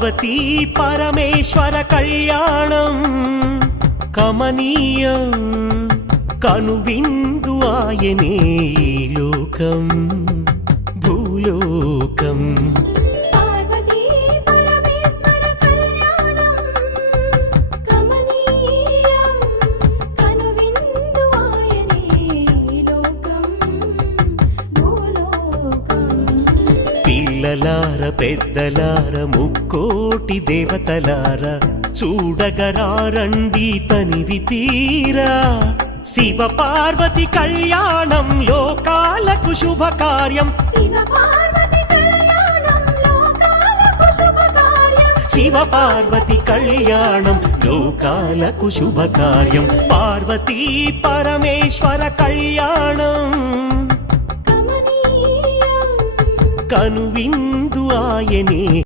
పార్వతీ పరమేశ్వర కళ్యాణం కమనీయం కనువిందు ఆయనే ఈ లోకం భూలోకం పిల్లలార పెద్దలార ముక్కోటి దేవతలార చూడగరారండి తనివి తీరా శివ పార్వతి కళ్యాణం లోకాలకు శుభకార్యం శివ పార్వతి కళ్యాణం లోకాలకు శుభకార్యం పార్వతీ పరమేశ్వర కళ్యాణం కనువిందు ఆయనే